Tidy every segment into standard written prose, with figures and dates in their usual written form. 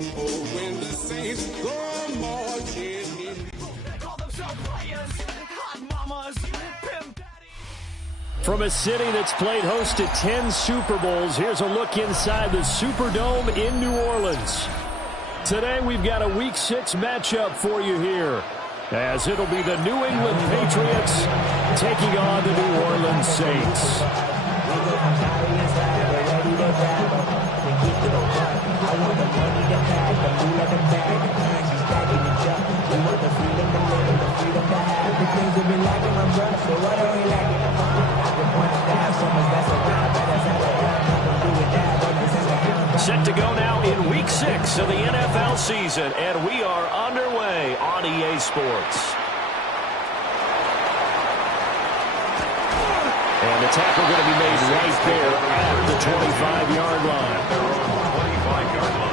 When the Saints go marching in. From a city that's played host to 10 Super Bowls, here's a look inside the Superdome in New Orleans. Today we've got a Week 6 matchup for you here, as it'll be the New England Patriots taking on the New Orleans Saints. Set to go now in Week 6 of the NFL season, and we are underway on EA Sports. And the tackle going to be made right there at the 25-yard line. 25-yard line.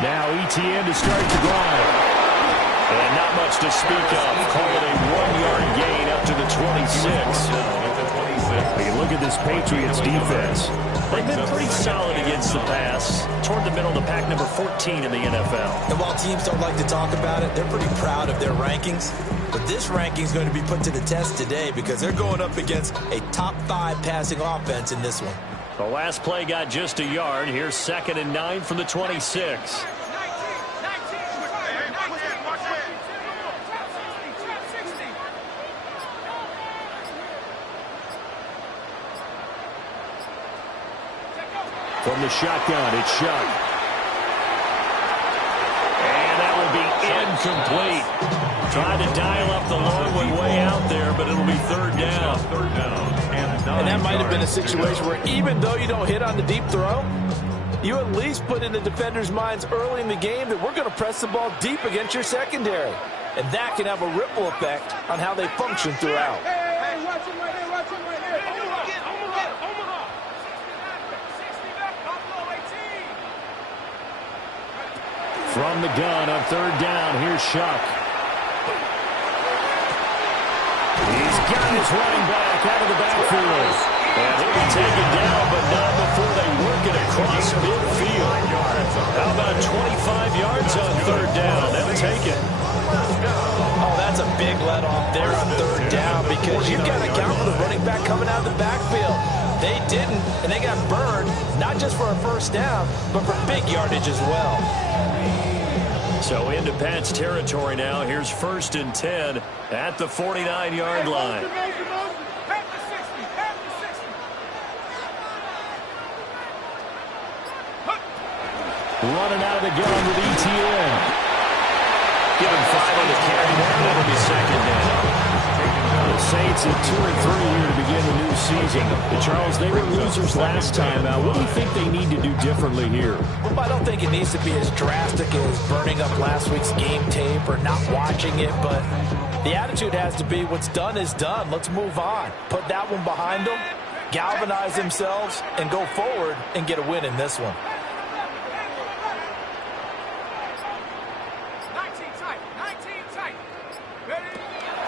Now ETN to start the drive. And not much to speak of. Call it a 1-yard gain up to the 26. We can look at this Patriots defense. They've been pretty solid against the pass. Toward the middle of the pack, number 14 in the NFL. And while teams don't like to talk about it, they're pretty proud of their rankings. But this ranking is going to be put to the test today because they're going up against a top 5 passing offense in this one. The last play got just a yard. Here's 2nd and 9 from the 26. From the shotgun, it's Shuck. And that will be incomplete. Tried to dial up the long one way out there, but it'll be 3rd down. And that might have been a situation where even though you don't hit on the deep throw, you at least put in the defenders' minds early in the game that we're going to press the ball deep against your secondary. And that can have a ripple effect on how they function throughout. Hey, watch him right here, watch him right here. Omaha. From the gun on 3rd down, here's Shuck. He's got his running back out of the backfield. And he'll be taken down, but not before they work it across midfield. How about 25 yards on 3rd down? They'll take it. Oh, that's a big let off there on 3rd down because you've got to account for the running back coming out of the backfield. They didn't, and they got burned, not just for a 1st down, but for big yardage as well. So into Pat's territory now. Here's 1st and 10 at the 49-yard line. Running out of the gun with ETN. Give him 5 on the carry. That'll be 2nd down. The Saints at 2-3 here to begin the new season. And Charles, they were losers last time out. What do you think they need to do differently here? Well, I don't think it needs to be as drastic as burning up last week's game tape or not watching it, but the attitude has to be what's done is done. Let's move on. Put that one behind them, galvanize themselves, and go forward and get a win in this one.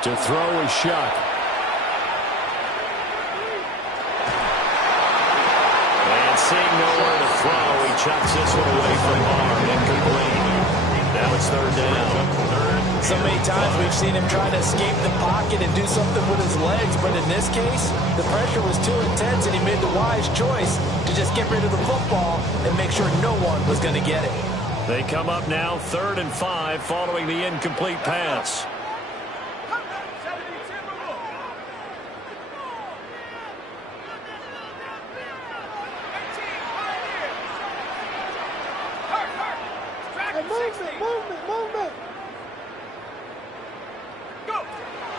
To throw is Shuck. And seeing nowhere to throw, he chucks this one away from Barr. Incomplete. Now it's 3rd down. So many times we've seen him try to escape the pocket and do something with his legs, but in this case, the pressure was too intense and he made the wise choice to just get rid of the football and make sure no one was going to get it. They come up now 3rd and 5 following the incomplete pass. Movement.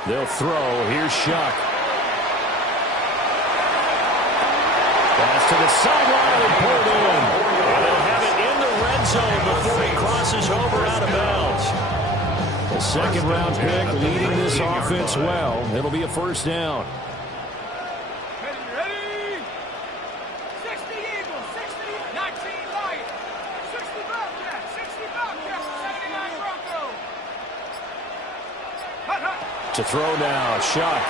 They'll throw. Here's Shuck. Pass pass to the sideline and pulled in. And they'll have it in the red zone before he crosses over out of bounds. The second-round pick leading this offense well. It'll be a first down. Ready? 60 Eagles, 60, 19 Lions, 60 Bobcats, 60 Bobcats, 79 Broncos. To throw now, Shuck.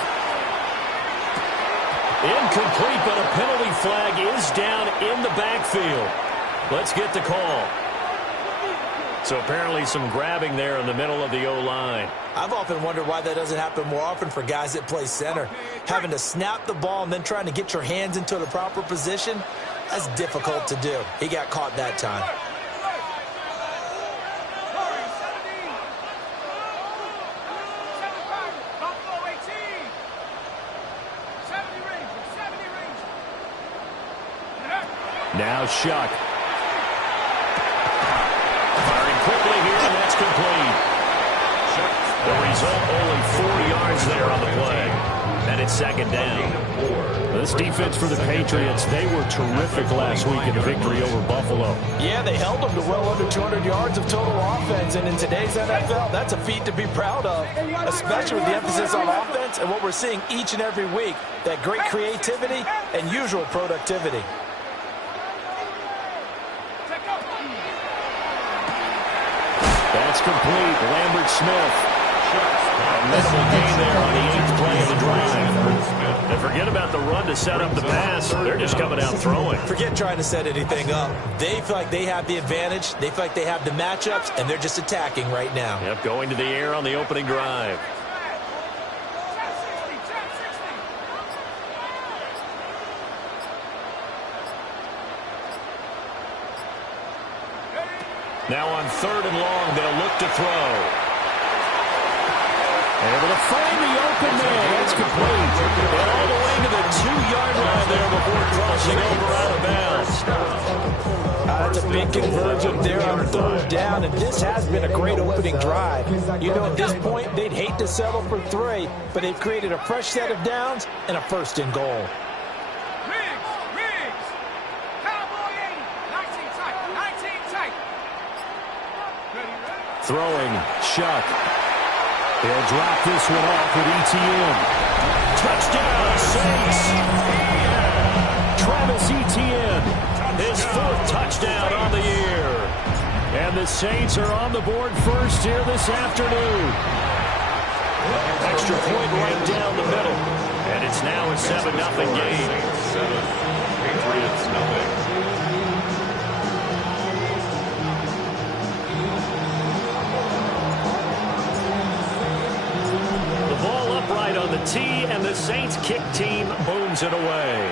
Incomplete, but a penalty flag is down in the backfield. Let's get the call. So apparently some grabbing there in the middle of the O-line. I've often wondered why that doesn't happen more often for guys that play center. Having to snap the ball and then trying to get your hands into the proper position, that's difficult to do. He got caught that time. Now Shuck. Firing quickly here, and that's complete. The result, only 4 yards there on the play. And it's second down. This defense for the Patriots, they were terrific last week in the victory over Buffalo. Yeah, they held them to well under 200 yards of total offense, and in today's NFL, that's a feat to be proud of, especially with the emphasis on offense and what we're seeing each and every week, that great creativity and usual productivity. That's complete. Lambert Smith. A missile gain there on the 8th play of the drive. And forget about the run to set up the pass. They're just coming out throwing. Forget trying to set anything up. They feel like they have the advantage. They feel like they have the matchups, and they're just attacking right now. Yep, going to the air on the opening drive. Now on 3rd and long, they'll look to throw. Able to find the open man. That's complete. And all the way to the 2-yard line there before crossing over out of bounds. That's a big conversion there on 3rd down, and this has been a great opening drive. You know, at this point, they'd hate to settle for 3, but they've created a fresh set of downs and a 1st and goal. Throwing, Shuck. He'll drop this one off with ETN. Touchdown, Saints! Travis Etienne, his 4th touchdown on the year. And the Saints are on the board first here this afternoon. Extra point right down the middle. And it's now a 7-0 game. Patriots nothing. Right on the tee, and the Saints kick team booms it away.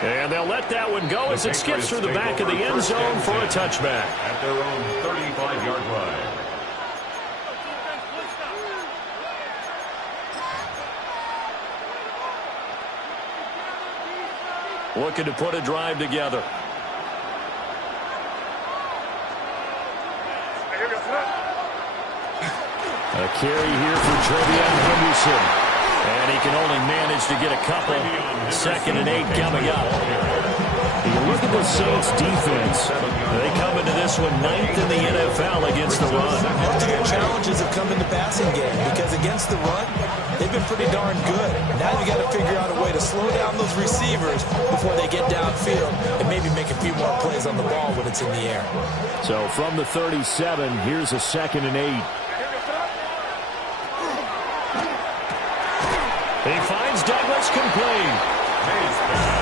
And they'll let that one go as it skips through the back of the end zone for a touchback. At their own 35-yard line. Looking to put a drive together. A carry here for Trevion Henderson. And he can only manage to get a couple. 2nd and 8 coming up. You look at the Saints defense. They come into this one 9th in the NFL against the run. Their challenges have come in the passing game because against the run, they've been pretty darn good. Now you got to figure out a way to slow down those receivers before they get downfield and maybe make a few more plays on the ball when it's in the air. So from the 37, here's a 2nd and 8. He finds Douglas complete.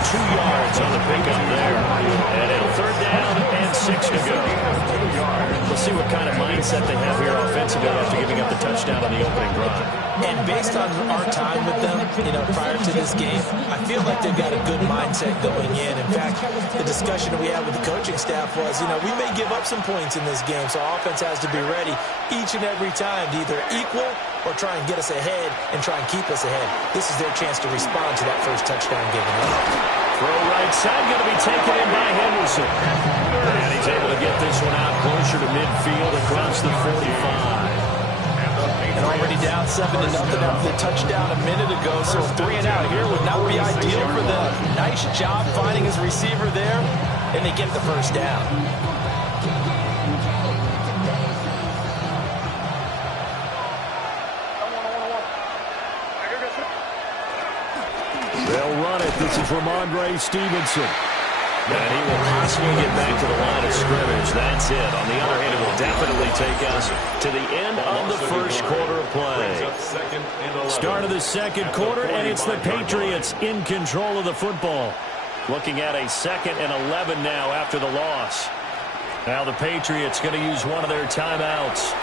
2 yards on the pickup there. And now 3rd down and 6 to go. We'll see what kind of mindset they have here offensively after giving up the touchdown on the opening drive. And based on our time with them, prior to this game, I feel like they've got a good mindset going in. In fact, the discussion that we had with the coaching staff was, we may give up some points in this game, so our offense has to be ready each and every time to either equal or try and get us ahead and try and keep us ahead. This is their chance to respond to that first touchdown given up. Throw right side, going to be taken in by Henderson. And he's able to get this one out closer to midfield across the 45. And the And already down 7-0 after the touchdown a minute ago. So 3 and out here would not be ideal for them. Nice job finding his receiver there, and they get the first down. They'll run it. This is Ramondre Stevenson. And he will possibly get back to the line of scrimmage. That's it. On the other hand, it will definitely take us to the end of the first quarter of play. Start of the second quarter, and it's the Patriots in control of the football. Looking at a 2nd and 11 now after the loss. Now the Patriots going to use one of their timeouts.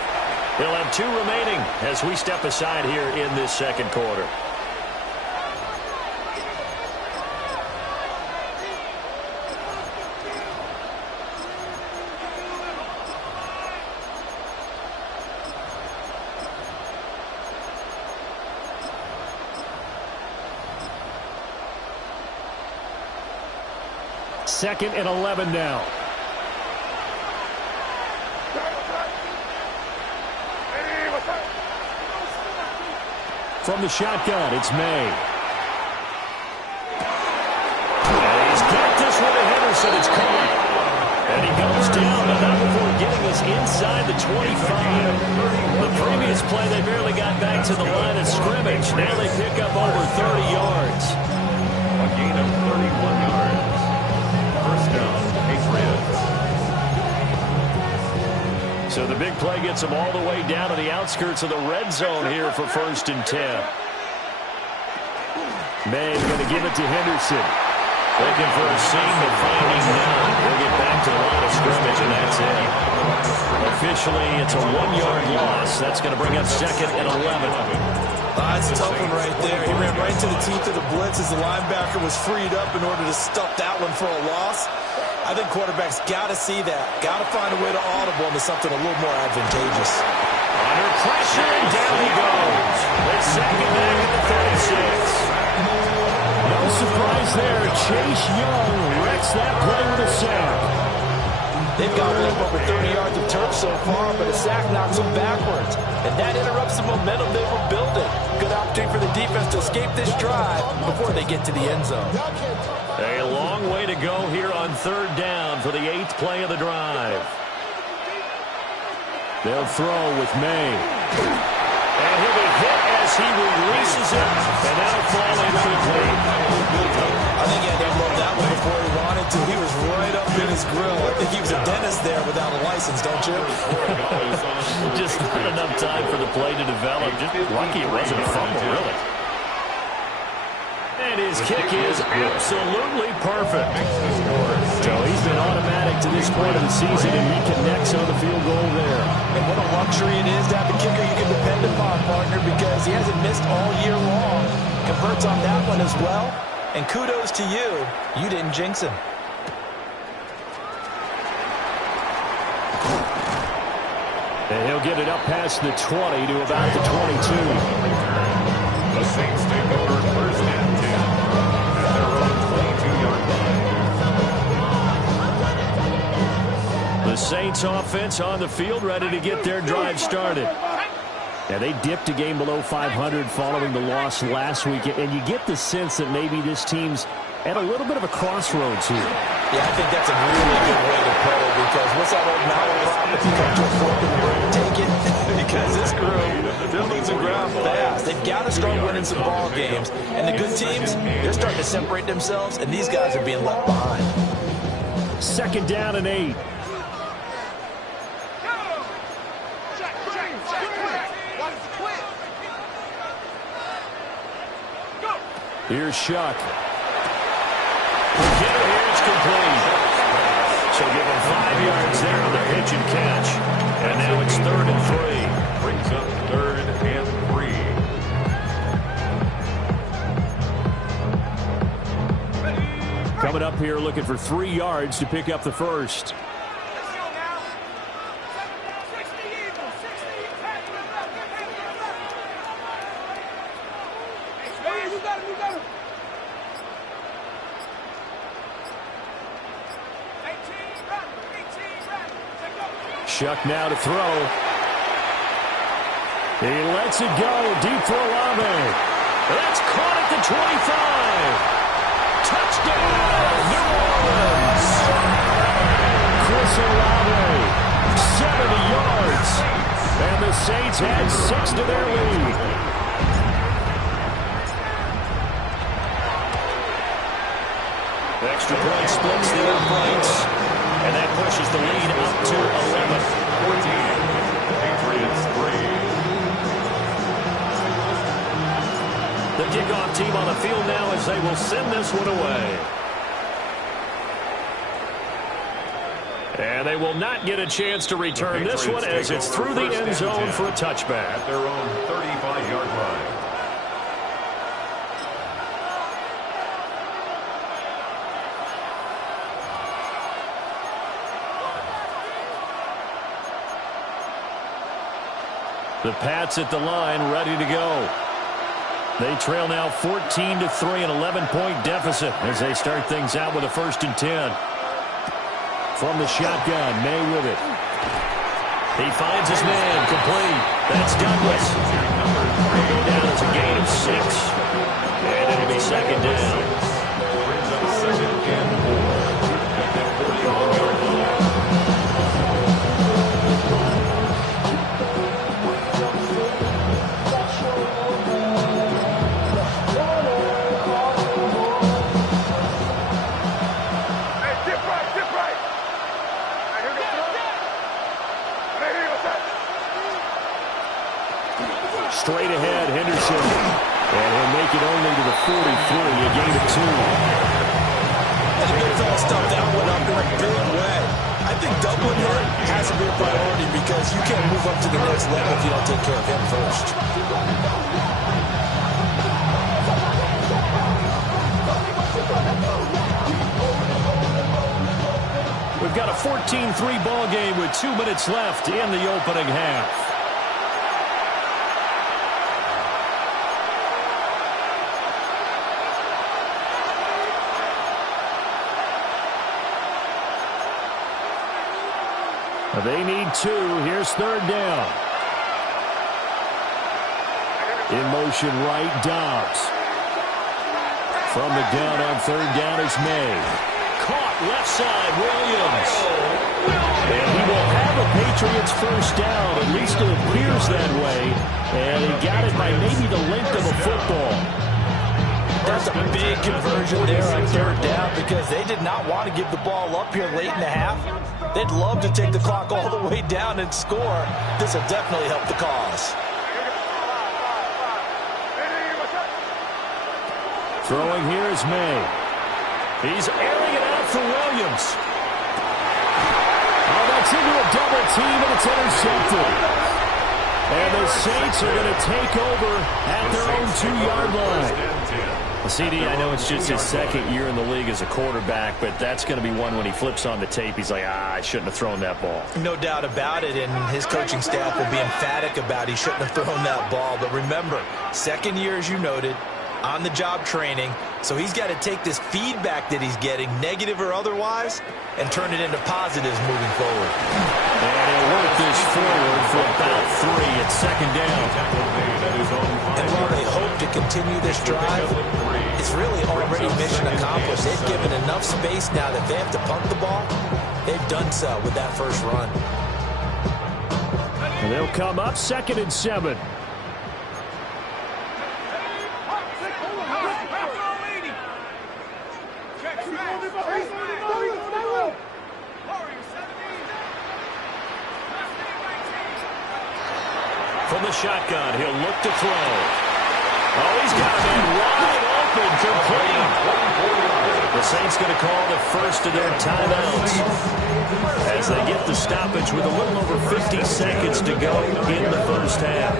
They'll have 2 remaining as we step aside here in this second quarter. Second and 11 now. From the shotgun, it's May. And he's got this one to Henderson. It's caught. And he goes down, but not before getting us inside the 25. The previous play, they barely got back to the line of scrimmage. Now they pick up over 30 yards. A gain of 31 yards. First down, Patriots. So the big play gets them all the way down to the outskirts of the red zone here for 1st and 10. May going to give it to Henderson. Looking for a seam, but finding none. He'll get back to the line of scrimmage, and that's it. Officially, it's a 1-yard loss. That's going to bring up 2nd and 11. That's a tough one right there. He ran right to the teeth of the blitz as the linebacker was freed up in order to stuff that one for a loss. I think quarterbacks got to see that. Got to find a way to audible into something a little more advantageous. Under pressure, and down he goes. They're second back at the 36. No surprise there. Chase Young wrecks that play with a sack. They've gobbled up over 30 yards of turf so far, but a sack knocks them backwards. And that interrupts the momentum they were building. Good opportunity for the defense to escape this drive before they get to the end zone. A long way to go here on 3rd down for the 8th play of the drive. They'll throw with May. And he'll be hit as he releases it, and that'll fall incomplete. I think he had to unload that one before he wanted to. He was right up in his grill. I think he was a dentist there without a license, don't you? Just not enough time for the play to develop. Just lucky it wasn't a fumble, really. And his kick is absolutely perfect. So he's been automatic to this point of the season, and he connects on the field goal there. And what a luxury it is to have a kicker you can depend upon, partner, because he hasn't missed all year long. Converts on that one as well. And kudos to you. You didn't jinx him. And he'll get it up past the 20 to about the 22. The Saints take over 1st and 10 at their own 22-yard line. The Saints offense on the field, ready to get their drive started. Yeah, they dipped a game below 500 following the loss last week, and you get the sense that maybe this team's at a little bit of a crossroads here. Yeah, I think that's a really good way to put it, because what's that old malaprop? If you come to a fork in the road, take it. Because this group, they're losing ground fast. They've got to start winning some ball games. And the good teams, they're starting to separate themselves, and these guys are being left behind. 2nd down and 8. Here's Shuck. Get it here, it's complete. So give him 5 yards there on the pitch and catch. And now it's 3rd and 3. Brings up 3rd and 3. Coming up here looking for 3 yards to pick up the first. Shuck now to throw. He lets it go. Deep for Olave. That's caught at the 25. Touchdown, New Orleans. Chris Olave, 70 yards. And the Saints add 6 to their lead. Extra point splits the Air Points. And that pushes the lead up to 11. 14. Patriots 3. The kickoff team on the field now as they will send this one away. And they will not get a chance to return this one as it's through the end zone for a touchback. At their own 35-yard line. The Pats at the line, ready to go. They trail now 14-3, an 11-point deficit as they start things out with a 1st and 10. From the shotgun, May with it. He finds his man, complete. That's Douglas. Down as a gain of 6. And it'll be 2nd down. Brings up 2nd and 4 at that 41-yard line. Straight ahead, Henderson. And he'll make it only to the 43, a gain of 2. And the big fella stuffed that one up in a big way. I think doubling him has to be a priority because you can't move up to the next level if you don't take care of him first. We've got a 14-3 ball game with 2 minutes left in the opening half. They need 2. Here's 3rd down. In motion right, Dobbs. From the gun on 3rd down is May. Caught left side, Williams. And he will have a Patriots 1st down. At least it appears that way. And he got it by maybe the length of a football. That's a big conversion there on 3rd down because they did not want to give the ball up here late in the half. They'd love to take the clock all the way down and score. This will definitely help the cause. Throwing here is May. He's airing it out for Williams. Oh, that's into a double team, and it's intercepted. And the Saints are going to take over at their own 2-yard line. CD, I know it's just his 2nd year in the league as a quarterback, but that's going to be one when he flips on the tape, he's like, I shouldn't have thrown that ball. No doubt about it, and his coaching staff will be emphatic about he shouldn't have thrown that ball. But remember, 2nd year, as you noted, on-the-job training, so he's got to take this feedback that he's getting, negative or otherwise, and turn it into positives moving forward. And he'll work this forward for about 3 at 2nd down. And while they hope to continue this drive, it's really already mission accomplished. They've given enough space now that they have to punt the ball. They've done so with that first run. And they'll come up 2nd and 7. From the shotgun, he'll look to throw. Oh, he's got a man wide open, complete. The Saints going to call the first of their timeouts as they get the stoppage with a little over 50 seconds to go in the first half.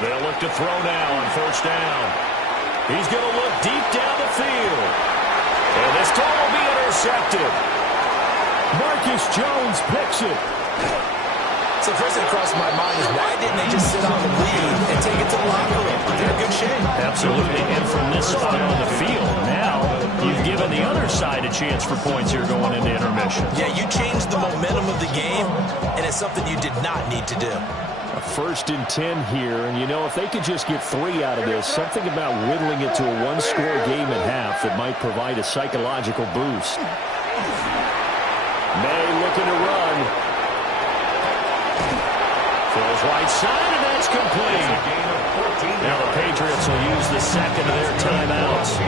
They'll look to throw now on first down. He's going to look deep down the field. And this throw will be intercepted. Marcus Jones picks it. So the first thing that crossed my mind is why didn't they just sit on the lead and take it to the locker room? They're in good shape. Absolutely. And from this spot on the field, now you've given the other side a chance for points here going into intermission. Yeah, you changed the momentum of the game, and it's something you did not need to do. A 1st and 10 here, and you know, if they could just get 3 out of this, something about whittling it to a one-score game at half that might provide a psychological boost. May looking to run. Throws right side, and that's complete. Now the Patriots will use the second of their timeouts,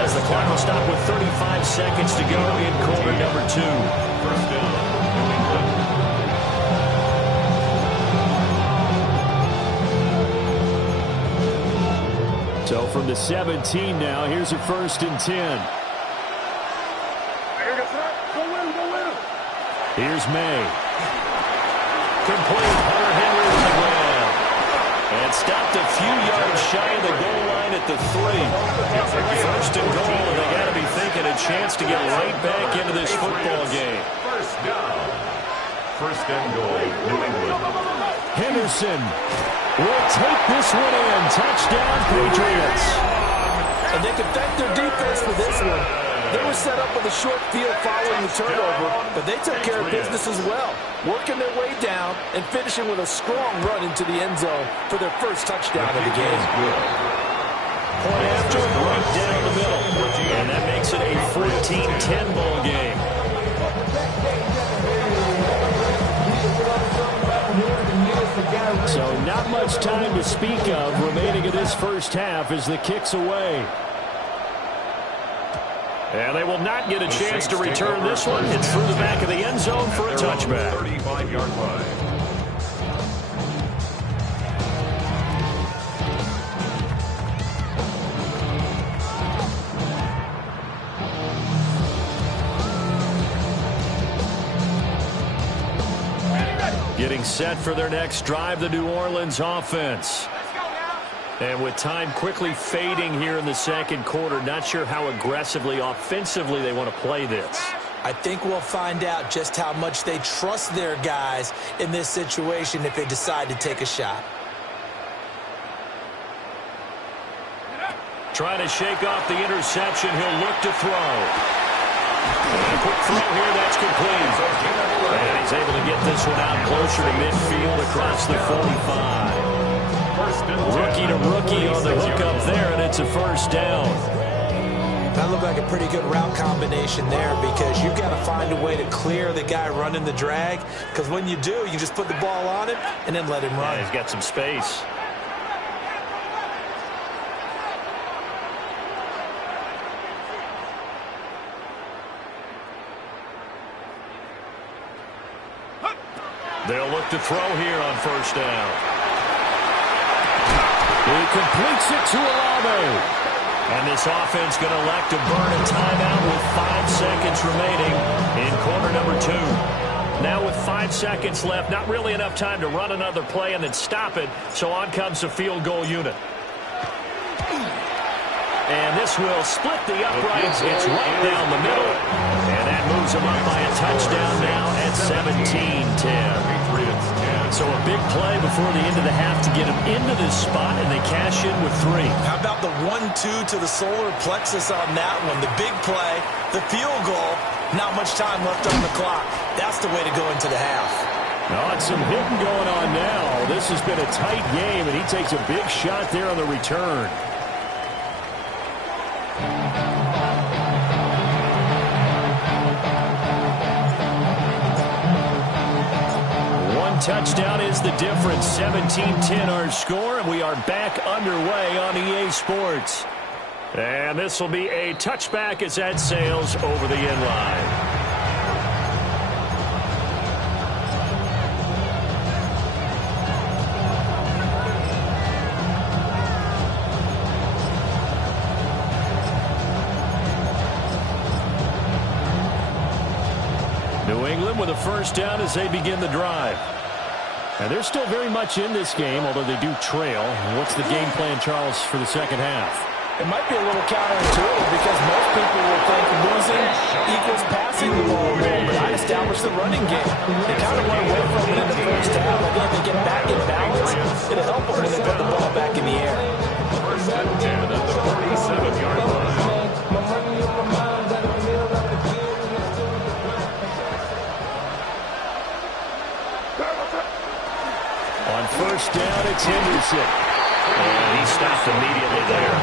as the clock will stop with 35 seconds to go in quarter number 2. First down, New England. So from the 17 now, here's a 1st and 10. Here's May. Complete. Hunter Henry to the ground. And stopped a few yards shy of the goal line at the 3. 1st and goal, and they got to be thinking a chance to get right back into this football game. First down. 1st and goal, New England. Henderson will take this one in. Touchdown, Patriots. And they can thank their defense for this one. They were set up with a short field following the turnover, but they took care of business as well, working their way down and finishing with a strong run into the end zone for their first touchdown of the game. Point after, right down the middle. And that makes it a 14-10 ball game. So not much time to speak of remaining in this first half as the kick's away. And they will not get a chance to return this one. It's through the back of the end zone for a touchback. 35-yard line. Getting set for their next drive, the New Orleans offense. And with time quickly fading here in the second quarter, not sure how aggressively, offensively they want to play this. I think we'll find out just how much they trust their guys in this situation if they decide to take a shot. Trying to shake off the interception. He'll look to throw. And a quick throw here, that's complete. And he's able to get this one out closer to midfield across the 45. Rookie to rookie on the hook up there, and it's a first down. That looked like a pretty good route combination there because you've got to find a way to clear the guy running the drag, because when you do, you just put the ball on him and then let him run. Yeah, he's got some space. They'll look to throw here on first down. He completes it to Olave. And this offense going to elect to burn a timeout with 5 seconds remaining in quarter number 2. Now with 5 seconds left, not really enough time to run another play and then stop it, so on comes the field goal unit. And this will split the uprights. It's right down the middle. And that moves them up by a touchdown now at 17-10. So a big play before the end of the half to get them into this spot, and they cash in with 3. How about the 1-2 to the solar plexus on that one? The big play, the field goal, not much time left on the clock. That's the way to go into the half. Oh, it's some hitting going on now. This has been a tight game, and he takes a big shot there on the return. Touchdown is the difference. 17-10 our score, and we are back underway on EA Sports. And this will be a touchback as that sails over the end line. New England with a first down as they begin the drive. And they're still very much in this game, although they do trail. What's the game plan, Charles, for the second half? It might be a little counterintuitive because most people will think losing equals passing the ball more, but I established the running game. They kind of went away from it in the first half. I think if they get back in balance, it'll help them when they put the ball back in the air. First and 10 at the 47-yard line. On first down, it's Henderson. And he stopped immediately there.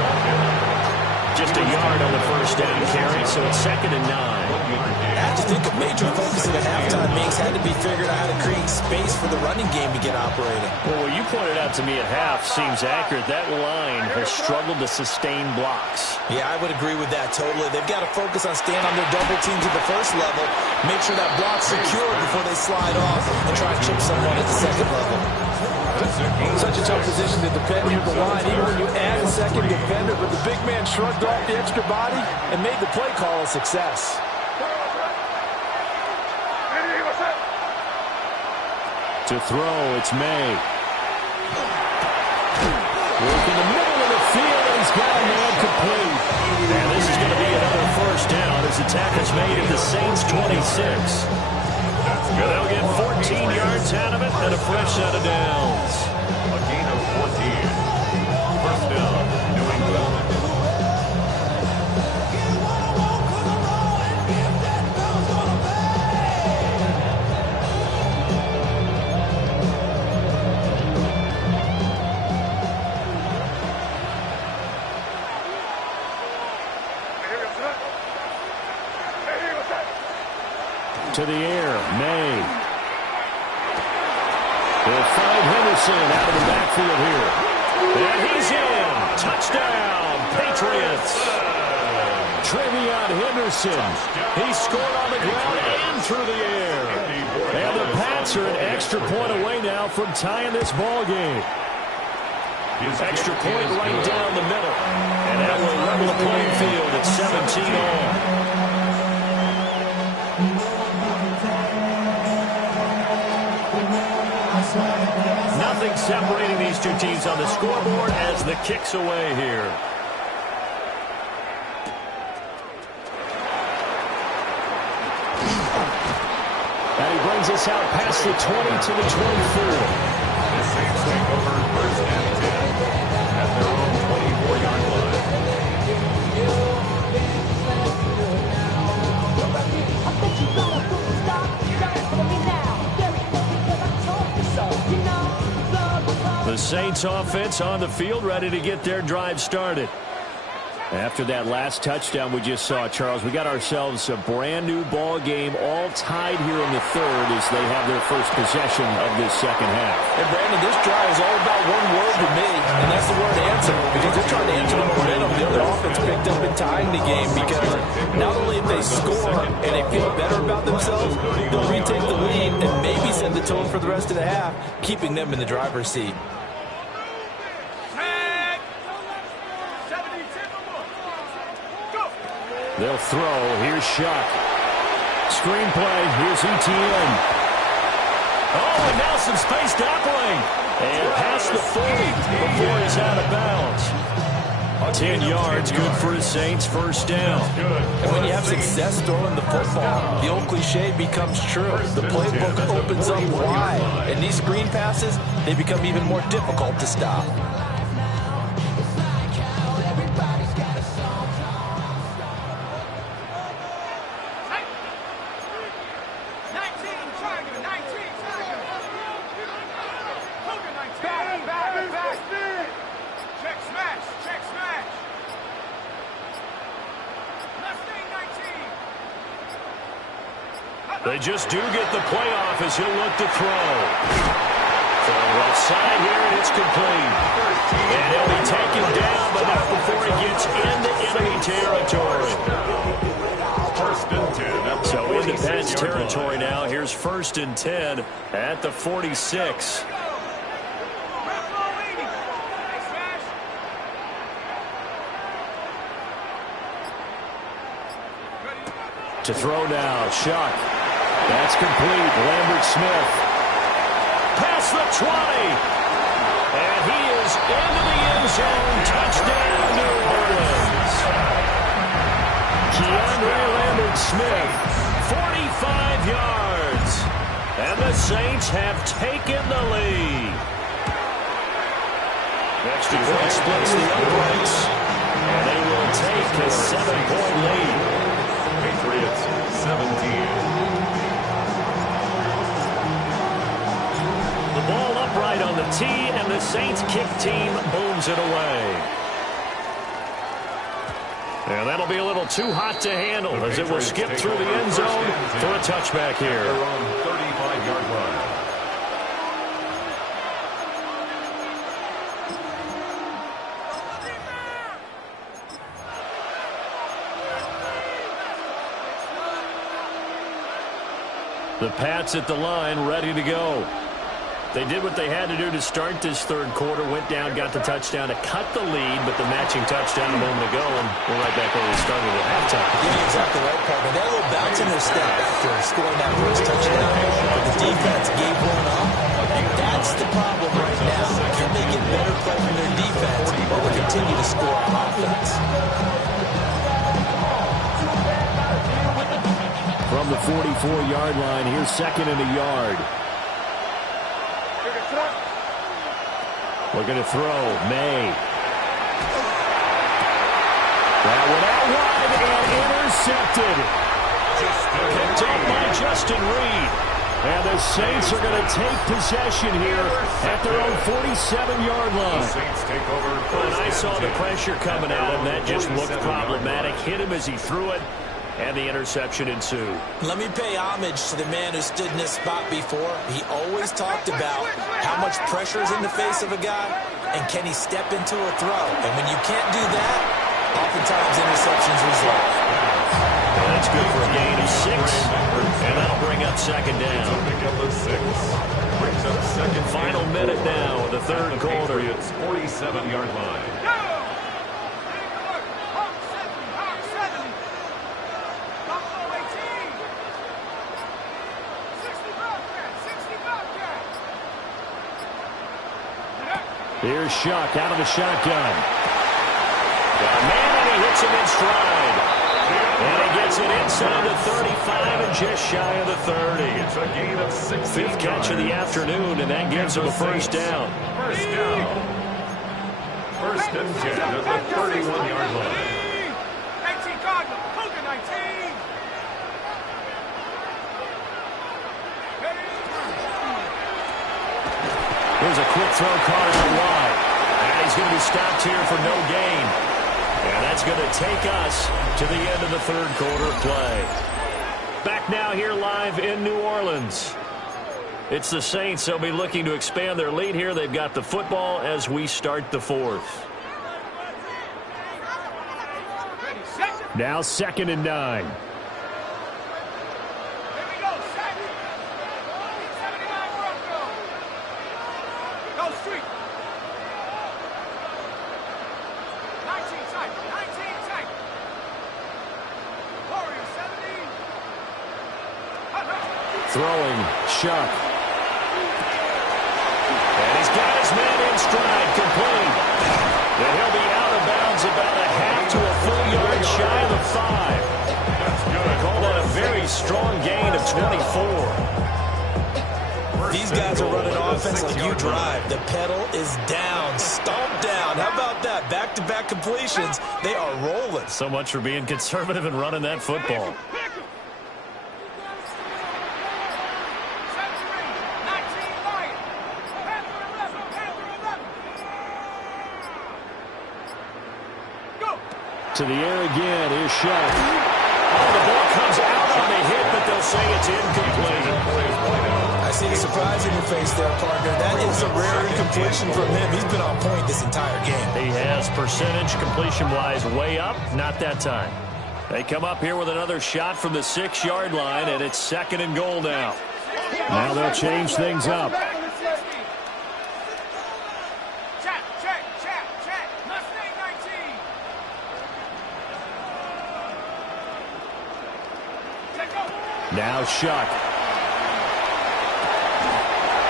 Just a yard on the first down carry, so it's 2nd and 9. I just think a major focus of the halftime meetings had to be figured out how to create space for the running game to get operating. Well, what you pointed out to me at half seems accurate. That line has struggled to sustain blocks. Yeah, I would agree with that totally. They've got to focus on staying on their double teams at the first level, make sure that block's secure before they slide off and try to chip someone at the second level. Such a tough position to defend with the line, even when you add a second defender, but the big man shrugged off the extra body and made the play call a success. To throw, it's May. Work in the middle of the field, and he's got a man complete. And this is going to be another first down as the tackle's made at the Saints' 26. They'll get 14 yards out of it and a fresh set of downs. A gain of 14. First down, New England. To the air, May. They'll find Henderson out of the backfield here. And he's in. Touchdown, Patriots. Trevion Henderson. He scored on the ground and through the air. And the Pats are an extra point away now from tying this ball game. Extra point right down the middle. And that will level the playing field at 17 all. Nothing separating these two teams on the scoreboard as the kick's away here. And he brings us out past the 20 to the 24. The Saints take over first and 10 at their own 24-yard line. The Saints offense on the field, ready to get their drive started. After that last touchdown we just saw, Charles, we got ourselves a brand new ball game, all tied here in the third as they have their first possession of this second half. And Brandon, this drive is all about one word to me, and that's the word answer, because they're trying to answer the momentum the other offense picked up in tying the game, because not only if they score and they feel better about themselves, they'll retake the lead and maybe set the tone for the rest of the half, keeping them in the driver's seat. They'll throw. Here's Shuck. Screenplay. Here's ETN. Oh, and now some space doubling. And past the 40 before it's out of bounds. 10 yards, good for the Saints, first down. And when you have success throwing the football, the old cliche becomes true. The playbook opens up wide. And these screen passes, they become even more difficult to stop. They just do get the playoff as he'll look to throw. From the left side here, and it's complete. And he'll be taken down, but not before he gets into enemy territory. First and 10. So into Pats territory now. Here's first and 10 at the 46. To throw now, Shuck. That's complete. Lambert Smith. past the 20. And he is into the end zone. Touchdown, New Orleans. Keandre Lambert-Smith, 45 yards. And the Saints have taken the lead. Extra point splits the uprights. And they will take a 7-point lead. Patriots 17. The ball upright on the tee, and the Saints kick team booms it away. And that'll be a little too hot to handle as it will skip through the end zone for a touchback here. They're on 35-yard line. The Pats at the line, ready to go. They did what they had to do to start this third quarter, went down, got the touchdown to cut the lead, but the matching touchdown a moment ago, and we're right back where we started at halftime. Yeah, exactly right, partner. That little bounce in their step after scoring that first touchdown, but the defense gave one up, and that's the problem right now. Can they get better play from their defense, or will continue to score on offense? From the 44-yard line, here's second and a yard. Looking to throw. May. That one out wide and intercepted. Picked up by Justin Reed. And the Saints are going to take possession here at their own 47-yard line. Saints take over. And I saw the pressure coming at him. That just looked problematic. Hit him as he threw it. And the interception ensued. Let me pay homage to the man who stood in this spot before. He always talked about how much pressure is in the face of a guy, and can he step into a throw. And when you can't do that, oftentimes interceptions result. And that's good for a gain of 6, and that'll bring up second down. Brings up second. Final minute now of the third quarter. Patriots 47-yard line. Here's Shuck out of the shotgun. Got a man, and he hits him in stride. And he gets it inside the 35 and just shy of the 30. It's a gain of 6. Fifth catch of the afternoon, and that gives him a first down. First down. First and 10 at the 31-yard line. 19 Cardinal, Cougar 19. Here's a quick throw caught out wide. And he's going to be stopped here for no gain. And that's going to take us to the end of the third quarter play. Back now here live in New Orleans. It's the Saints. They'll be looking to expand their lead here. They've got the football as we start the fourth. Now second and 9. Throwing, Shuck. And he's got his man in stride, complete. And he'll be out of bounds about a half to a full yard shy of the 5. That's good. Call that a very strong gain of 24. These guys are running offense like you drive. The pedal is down, stomped down. How about that? Back-to-back completions. They are rolling. So much for being conservative and running that football. To the air again. Here's Shuck. Oh, the ball comes out on the hit, but they'll say it's incomplete. I see the surprise in your face there, partner. That is a rare incompletion from him. He's been on point this entire game. He has percentage completion-wise way up. Not that time. They come up here with another shot from the 6-yard line, and it's second and goal now. Now they'll change things up. Now Shuck.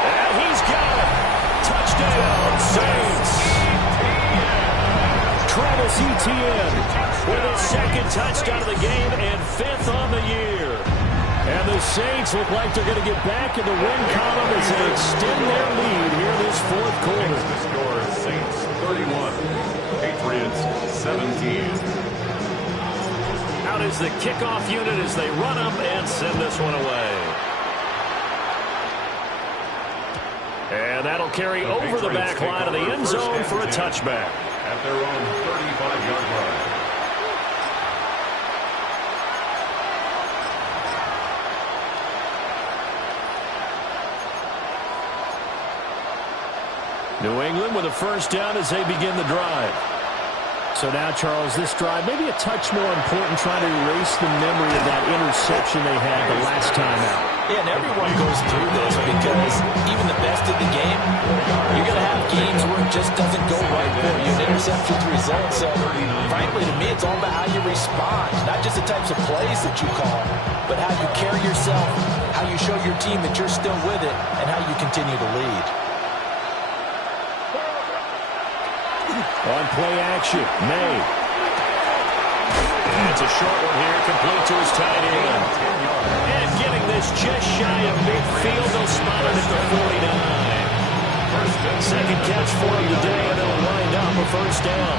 And he's Travis Etienne with his second touchdown of the game and 5th on the year. And the Saints look like they're going to get back in the win column as they extend their lead here this fourth quarter. The score is Saints 31, Patriots 17. Out is the kickoff unit as they run up and send this one away. And that'll carry over the back line of the end zone for a touchback. At their own 35-yard line. New England with a first down as they begin the drive. So now, Charles, this drive maybe a touch more important, trying to erase the memory of that interception they had the last time out. Yeah, and everyone goes through this because even the best of the game, you're going to have games where it just doesn't go right for you. An interception's the result. So, frankly, to me, it's all about how you respond. Not just the types of plays that you call, but how you carry yourself, how you show your team that you're still with it, and how you continue to lead. On play action, May. That's a short one here, complete to his tight end. And getting this just shy of midfield, they'll spot it at the 49. Second catch for him today, and they'll wind up a first down.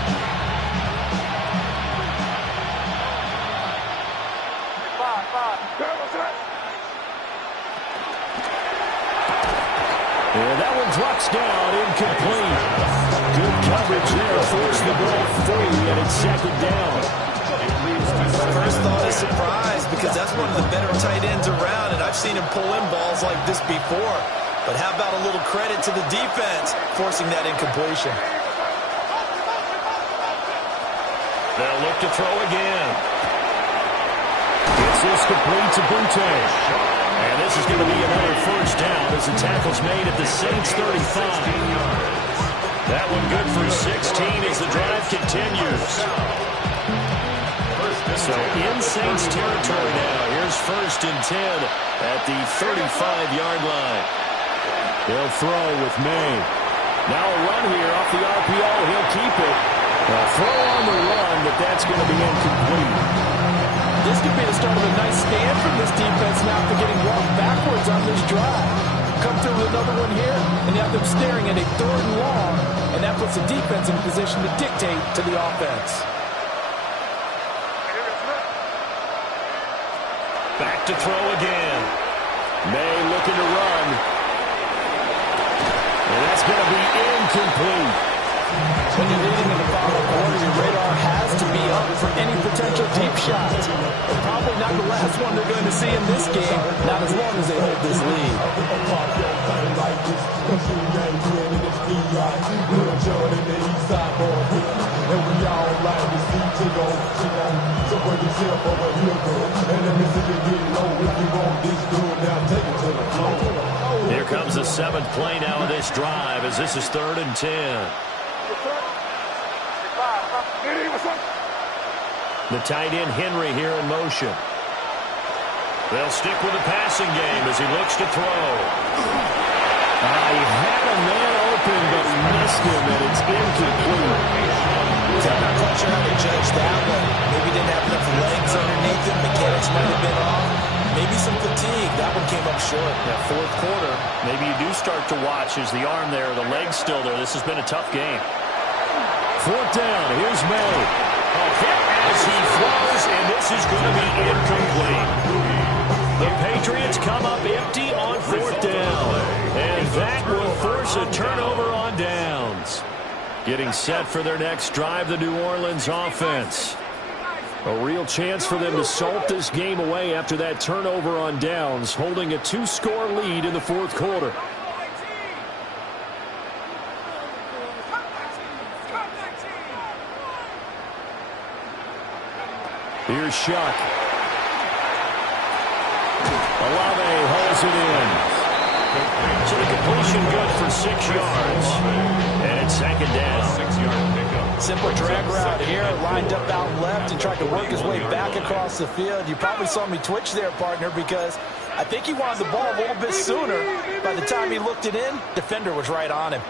And that one drops down, incomplete. Good coverage there, forced the ball free, and it's second down. First thought is surprise because that's one of the better tight ends around, and I've seen him pull in balls like this before. But how about a little credit to the defense forcing that incompletion? They'll look to throw again. Gets this complete to Butte. And this is going to be another first down as the tackle's made at the Saints 35. That one good for 16 as the drive continues. So in Saints territory now. Here's 1st and 10 at the 35-yard line. They'll throw with May. Now a run here off the RPO. He'll keep it. A throw on the run, but that's going to be incomplete. This could be the start of a nice stand from this defense now after getting walked backwards on this drive. Come through with another one here, and you have them staring at a 3rd and long, and that puts the defense in a position to dictate to the offense. Back to throw again. May looking to run. And that's going to be incomplete. When you're leading in the final quarter, your radar has to be up for any potential deep shots. And probably not the last one they're going to see in this game, not as long as they hold this lead. Here comes the 7th play now of this drive as this is 3rd and 10. The tight end Henry here in motion. They'll stick with the passing game as he looks to throw. He had a man open, but he missed him, and it's incomplete. I'm not quite sure how to judge that one. Maybe didn't have enough legs underneath him. Mechanics might have been off. Maybe some fatigue. That one came up short. That fourth quarter, maybe you do start to watch as the arm there, the leg's still there. This has been a tough game. 4th down. Here's May. As he throws, and this is going to be incomplete. The Patriots come up empty on 4th down. And that will force a turnover on downs. Getting set for their next drive, the New Orleans offense. A real chance for them to salt this game away after that turnover on downs, holding a 2-score lead in the 4th quarter. Here's Shuck. Olave holds it in. So the completion good for 6 yards. And it's 2nd down. 6-yard pickup. Simple drag route here, lined up out left and tried to work his way back across the field. You probably saw me twitch there, partner, because I think he wanted the ball a little bit sooner. By the time he looked it in, defender was right on him.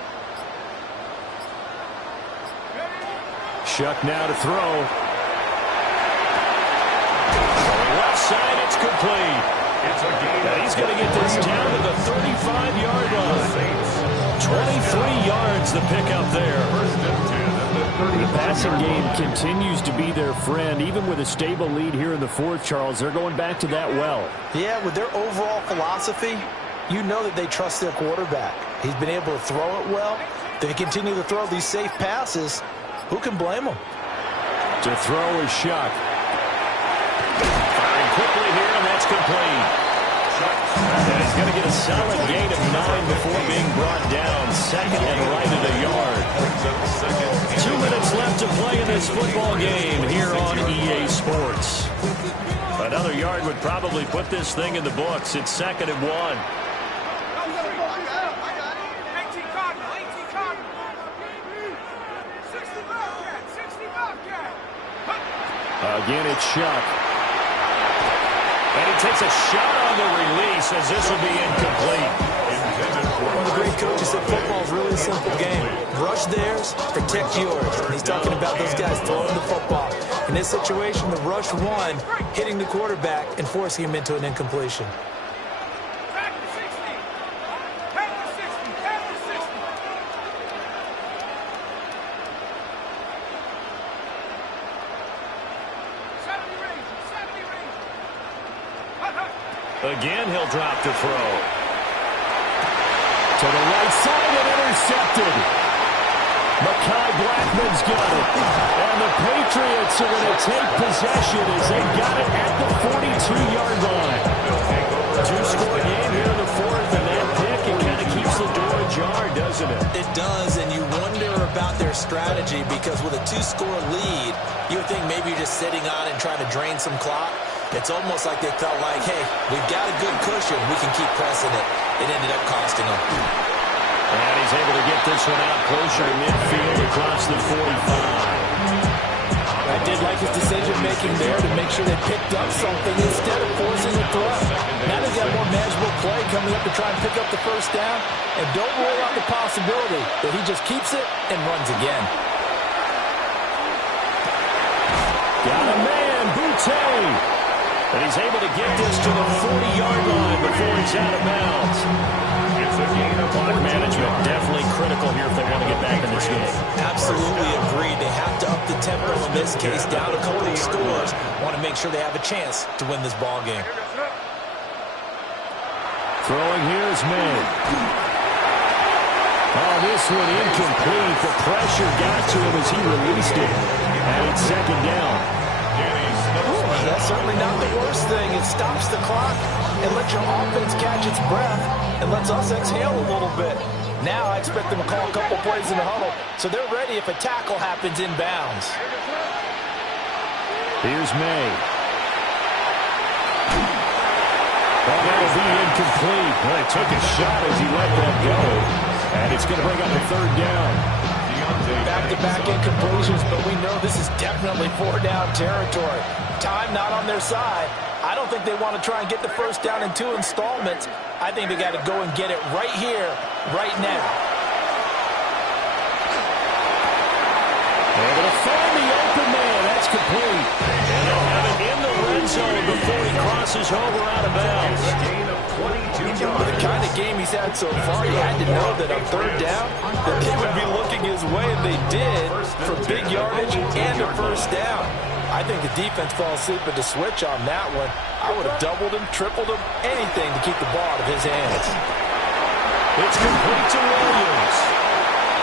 Shuck now to throw. Left side, it's complete. And he's going to get this down to the 35-yard line. 23 yards the pickup there. The passing game continues to be their friend. Even with a stable lead here in the fourth, Charles, they're going back to that well. Yeah, with their overall philosophy, you know that they trust their quarterback. He's been able to throw it well. They continue to throw these safe passes. Who can blame them? To throw is Shuck. Firing quickly here, and that's complete. And he's going to get a solid gain of 9 before being brought down. Second and right at a yard. 2 minutes left to play in this football game here on EA Sports. Another yard would probably put this thing in the books. It's 2nd and 1. Again, it's Shuck. And he takes a shot on the release as this will be incomplete. One of the great coaches said football is really a simple game. Rush theirs, protect yours. And he's talking about those guys throwing the football. In this situation, the rush one, hitting the quarterback and forcing him into an incompletion. Again, he'll drop to throw. To the right side and intercepted. Mekhi Blackman's got it. And the Patriots are going to take possession as they got it at the 42-yard line. Two-score game here in the fourth, and that pick, it kind of keeps the door ajar, doesn't it? It does, and you wonder about their strategy because with a two-score lead, you would think maybe you're just sitting on and trying to drain some clock. It's almost like they felt like, hey, we've got a good cushion. We can keep pressing it. It ended up costing them. And he's able to get this one out closer to midfield across the 45. I did like his decision-making there to make sure they picked up something instead of forcing a throw. Now they've got more manageable play coming up to try and pick up the first down. And don't rule out the possibility that he just keeps it and runs again. Got a man, Boutte. And he's able to get this to the 40-yard line before he's out of bounds. It's a gain of clock management. Definitely critical here if they want to get back in this game. Absolutely agreed. They have to up the tempo in this case, down a couple of scores. Want to make sure they have a chance to win this ball game. Throwing here is May. Oh, this one incomplete. The pressure got to him as he released it. And it's 2nd down. That's certainly not the worst thing. It stops the clock and lets your offense catch its breath and lets us exhale a little bit. Now I expect them to call a couple plays in the huddle so they're ready if a tackle happens inbounds. Here's May. Oh, that'll be incomplete. Well, he took a shot as he let that go. And it's going to bring up a 3rd down. Back-to-back incompletions, but we know this is definitely 4-down territory. Time not on their side. I don't think they want to try and get the first down in 2 installments. I think they got to go and get it right here, right now. Able to find the open man. That's complete. And they'll have it in the red zone before he crosses over out of bounds. Gain of 22 yards. With the kind of game he's had so far, you had to know that on 3rd down, that they would be looking his way, and they did, for big yardage and a first down. I think the defense fell asleep at the switch on that one. I would have doubled him, tripled him, anything to keep the ball out of his hands. It's complete to Williams.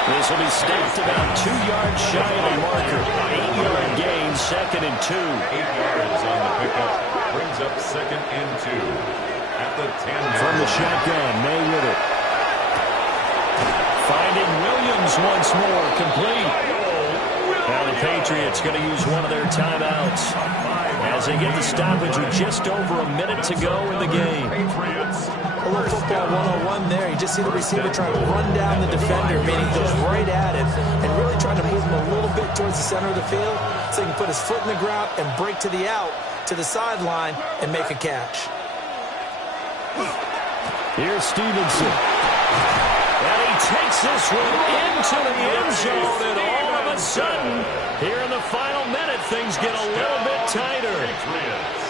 This will be stopped about 2 yards shy of the marker. 8-yard gain, 2nd and 2. 8 yards on the pickup. Brings up 2nd and 2. At the 10. From the shotgun, May with it. Finding Williams once more, complete. Now the Patriots going to use one of their timeouts as they get the stoppage with just over a minute to go in the game. A little football 101 there. You just see the receiver trying to run down the defender, meaning he goes right at him and really trying to move him a little bit towards the center of the field so he can put his foot in the ground and break to the out, to the sideline, and make a catch. Here's Stevenson. And he takes this one into the end zone, and all of a a sudden, here in the final minute, things get a little bit tighter. Patriots.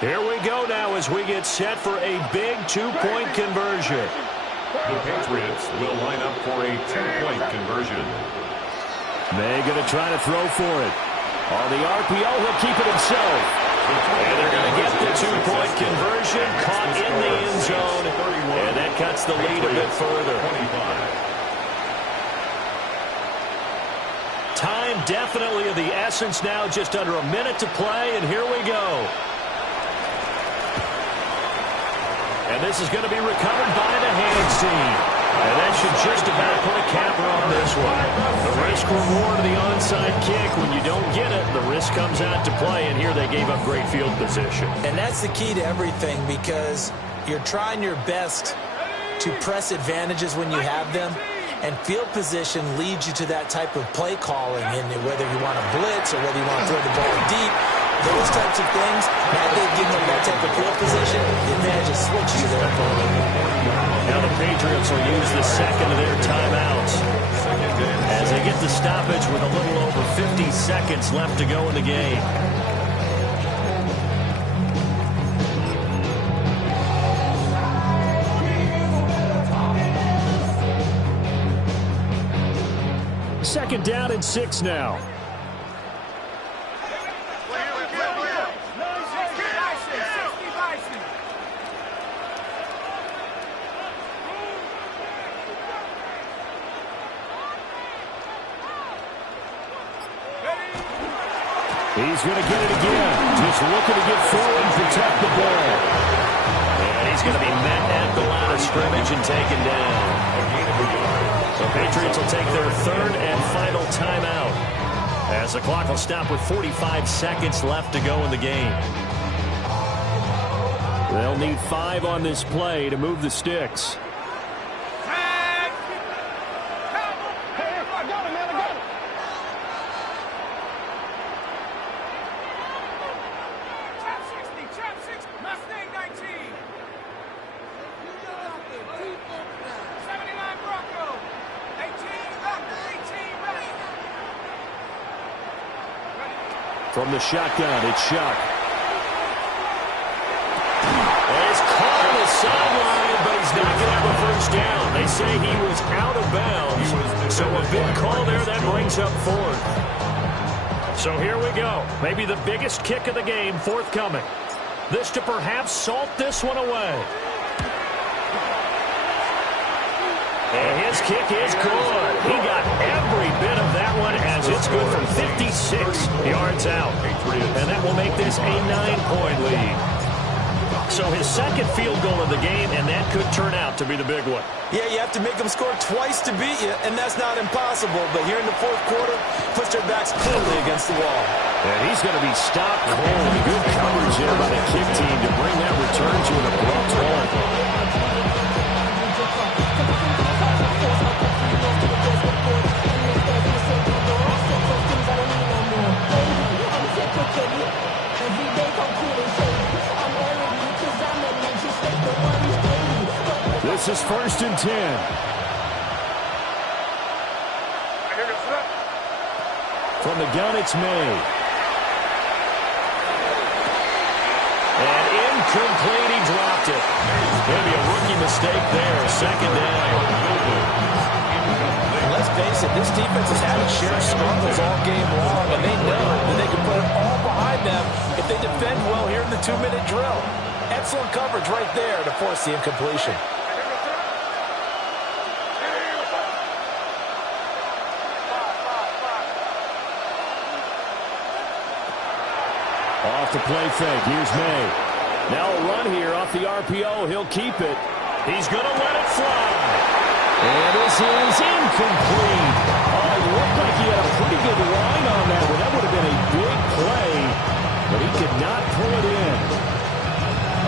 Here we go now as we get set for a big two-point conversion. The Patriots will line up for a two-point conversion. May going to try to throw for it. On the RPO, he'll keep it himself. And they're going to get the two-point conversion, caught in the end zone, and that cuts the lead a bit further. Time definitely of the essence now, just under a minute to play, and here we go. And this is going to be recovered by the hands team. And that should just about put a capper on this one. The risk-reward of the onside kick, when you don't get it, the risk comes out to play, and here they gave up great field position. And that's the key to everything, because you're trying your best to press advantages when you have them, and field position leads you to that type of play calling, and whether you want to blitz or whether you want to throw the ball deep, those types of things, now they've given them that type of field position, the advantage is switched to their opponent. Now the Patriots will use the second of their timeouts as they get the stoppage with a little over 50 seconds left to go in the game. Second down and 6 now. He's going to get it again. Just looking to get forward and protect the ball. And he's going to be met at the line of scrimmage and taken down. The Patriots will take their third and final timeout, as the clock will stop with 45 seconds left to go in the game. They'll need 5 on this play to move the sticks. From the shotgun, it's Shuck. And it's caught on the sideline, but he's not going to have a first down. They say he was out of bounds, so a big call there that brings up 4th. So here we go. Maybe the biggest kick of the game forthcoming. This to perhaps salt this one away. And his kick is good. He got every bit of that one as it's good from 56 yards out. And that will make this a 9-point lead. So his second field goal of the game, and that could turn out to be the big one. Yeah, you have to make them score twice to beat you, and that's not impossible. But here in the fourth quarter, puts their backs clearly against the wall. And he's going to be stopped cold. Good coverage there by the kick team to bring that return to an abrupt halt. This is 1st and 10. From the gun, it's May. And incomplete, he dropped it. Maybe a rookie mistake there. Second down. Let's face it, this defense has had its share of struggles all game long, and they know that they can put it all behind them if they defend well here in the 2-minute drill. Excellent coverage right there to force the incompletion. Off the play fake. Here's May. Now a run here off the RPO. He'll keep it. He's going to let it fly. And this is incomplete. Oh, it looked like he had a pretty good line on that one. That would have been a big play, but he could not pull it in.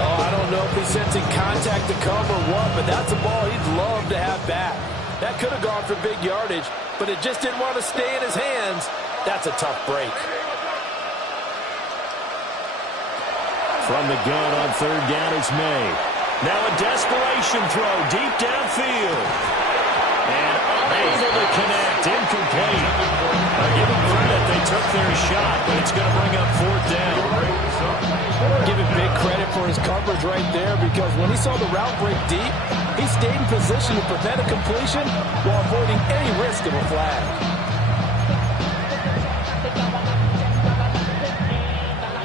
Oh, I don't know if he's sensing contact to come or what, but that's a ball he'd love to have back. That could have gone for big yardage, but it just didn't want to stay in his hands. That's a tough break. From the gun on third down is May. Now a desperation throw deep downfield. And unable to connect. Incomplete. Give them credit. They took their shot, but it's going to bring up fourth down. Give him big credit for his coverage right there, because when he saw the route break deep, he stayed in position to prevent a completion while avoiding any risk of a flag.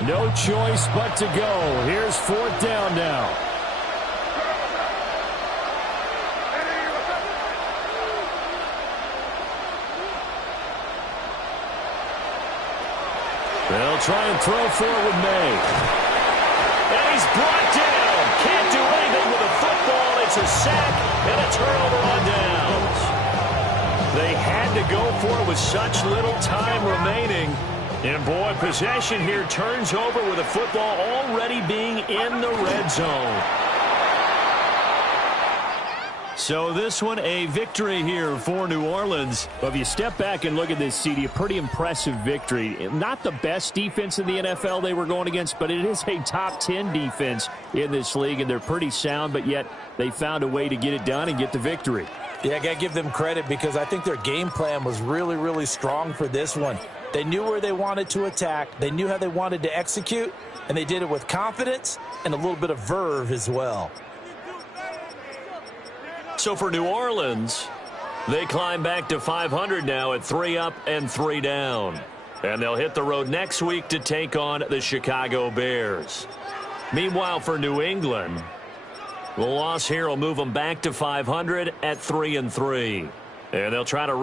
No choice but to go. Here's fourth down now. They'll try and throw forward May. And he's brought down. Can't do anything with a football. It's a sack and a turnover on downs. They had to go for it with such little time remaining. And, boy, possession here turns over with a football already being in the red zone. So this one, a victory here for New Orleans. But if you step back and look at this, CD, a pretty impressive victory. Not the best defense in the NFL they were going against, but it is a top 10 defense in this league, and they're pretty sound, but yet they found a way to get it done and get the victory. Yeah, I got to give them credit, because I think their game plan was really, really strong for this one. They knew where they wanted to attack. They knew how they wanted to execute, and they did it with confidence and a little bit of verve as well. So for New Orleans, they climb back to 500 now at 3 up and 3 down. And they'll hit the road next week to take on the Chicago Bears. Meanwhile, for New England, the loss here will move them back to 500 at 3-3. And they'll try to